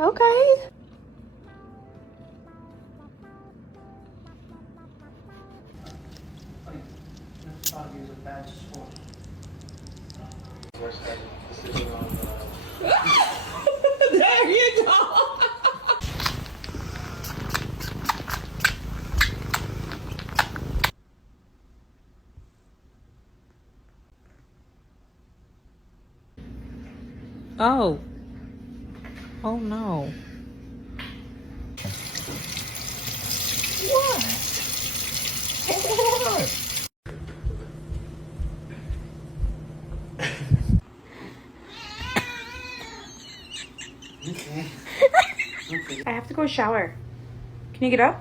Okay. There you go. Oh. Oh no. What? I have to go shower. Can you get up?